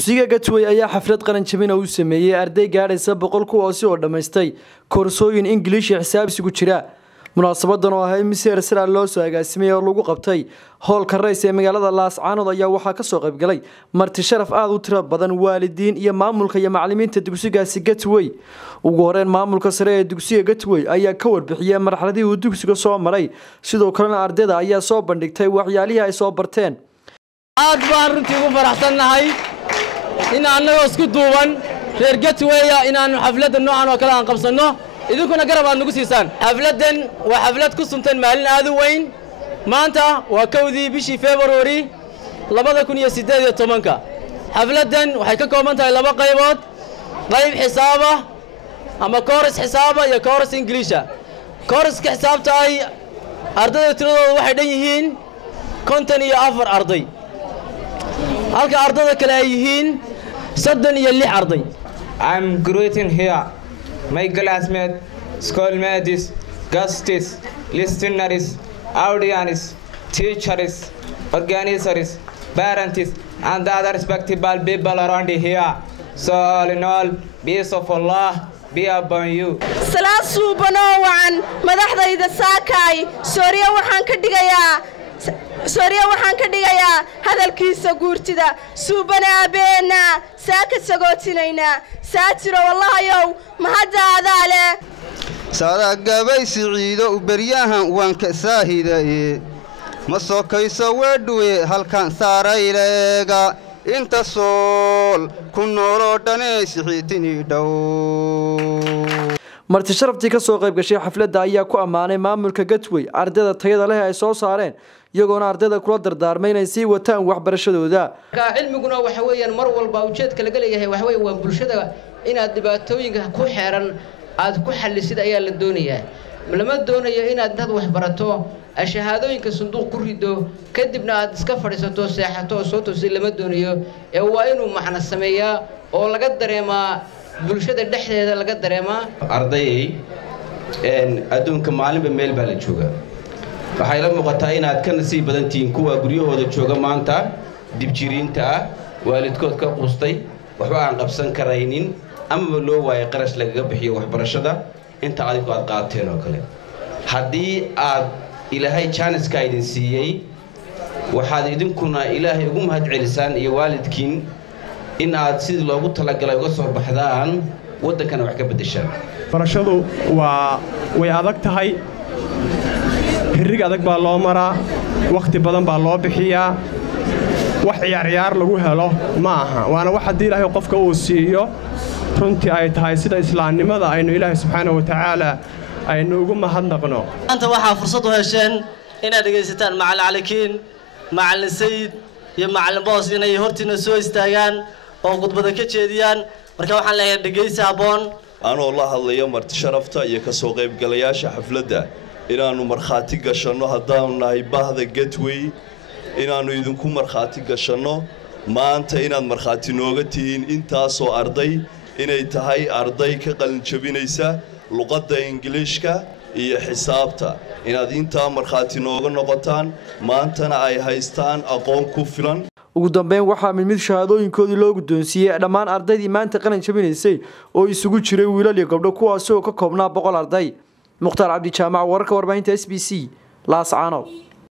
dugsiga Gatway ayaa xaflad qaran jabin u sameeyay arday gaaraysa 100 kuwaas oo dhameystay koorsooyin English iyo xisaab isugu jira. Munaasabadan oo ahay Mr. Sir loo soo agaasimay oo lagu qabtay hoolka rays ee magaalada Laascaanood ayaa waxaa ka soo qayb galay marti sharaf aad u tiro badan waalidiin iyo maamulka iyo macallimiinta dugsigaasi Gatway. Ugu horeen maamulka sare ee dugsiga Gatway ayaa ka warbixiyay marxaladii uu dugsiga soo maray, sidoo kalena ardayda ayaa soo bandhigtay waxyaalihi ay soo barteen. aad baan runtii ugu faraxsanahay in annagoo isku duuban reer Gatway inaan xaflad noocan oo kale aan qabsano idinkuna garab aad nagu siisaan. xafladan waa xaflad ku suntan maalin aad u weyn. maanta waa kowdii bishii February 2018. xafladan waxay ka kooban tahay laba qaybood, qayb xisaaba ama course xisaaba iyo course English. course xisaabta ay ardayda tiradoodu waxay dhan yihiin 54 arday, halka ardayda kale ay yihiin 36 arday. I'm greeting here my classmates, schoolmates, guests, listeners, audience, teachers, organizers, parents, and other respectable people around here. So all in all, peace of Allah be upon you. Salaam subhanahu madaxdayda saakay Sooria waxaan ka dhigayaa hadalkiisa guurtida suubanaabena saaka sagootinayna saatiro wallahayow mahadaada le saadagabay siciido u baryahan waan ka saahiday ma soo kayso wadhuwe halkan saarayleega inta sool ku nooloo dhanay siciitini dhow. marti sharaftii ka soo qayb gashay xafladda ayaa ku amaanay maamulka Gatway ardayda tayada leh ay soo saareen, iyagoona ardayda kula dardaarmay inay sii wataan waxbarashadooda. cilmiguna waxa weeyaan mar walba ujeedka laga leeyahay waxa weeye waa bulshada inaad dhibaatooyinka ku xeeran aad ku xallisid ayaa la doonayaa. lama doonayo inaad dad wax barato shahaadooyinka sanduuq ku rido kadibna aad iska fadhiisato seexato oo soo toosi. lama doonayo ee waa inuu macna sameeyaa oo laga dareemaa bulshada dhexdeeda laga dareemaa. arday adduunka maalinba meel baa la joogaa. waxay la muuqataa inaad ka nasiib badan tihiin kuwa guryahooda jooga maanta, dibjiriinta ah, waalidkood ka qustay, waxba aan qabsan karaynin ama loo waayay qarash lagaga bixiyo waxbarashada inta adigu aad qaateen oo kale. haddii aad ilaahay chance-ka idin siiyey, waxaad idinkuna ilaahay ugu mahad celisaan iyo waalidkiin in aad sidii loogu talagalay uga soo baxdaan waddankana wax ka beddeshaan. barashadu way adag tahay, hirrig adag baa loo maraa, waqti badan baa loo bixiyaa, wax ciyaar lagu helo ma aha. waana wax haddii ilaahay qofka uu siiyo runtii ay tahay sida islaamnimada aynu ilaahay subxaanahu wa tacaala aynu ugu mahadnaqno. maanta waxaa fursad u hesheen inaad dhegaysataan macallin Calikiin, macallin Sayid iyo macallin Boos inay hortiina soo istaagaan oo khudbada ka jeediyaan. marka waxaan leeyahay dhegaysi haboon. anoo la hadlayo marti sharafta iyo ka soo qayb galayaasha xafladda inaanu marxaati gashanno haddaanu nahay bahda Gatway, inaanu idinku marxaati gashanno maanta inaad marxaati nooga tihiin intaasoo arday inay tahay arday ka qalin jabinaysa luqadda Ingiliishka iyo xisaabta, inaad intaa marxaati nooga noqotaan maantana ay haystaan aqoon ku filan. ugu dambeyn waxaa mid shahaadooyinkoodii loo guddoonsiiyay dhammaan ardaydii maanta qalin jabinaysay oo isugu jiray wiilal iyo gabdho kuwaas oo ka koobnaa 100 arday. Mukhtaar Cabdi Jaamac, wararka warbaahinta SBC, Laascaanood.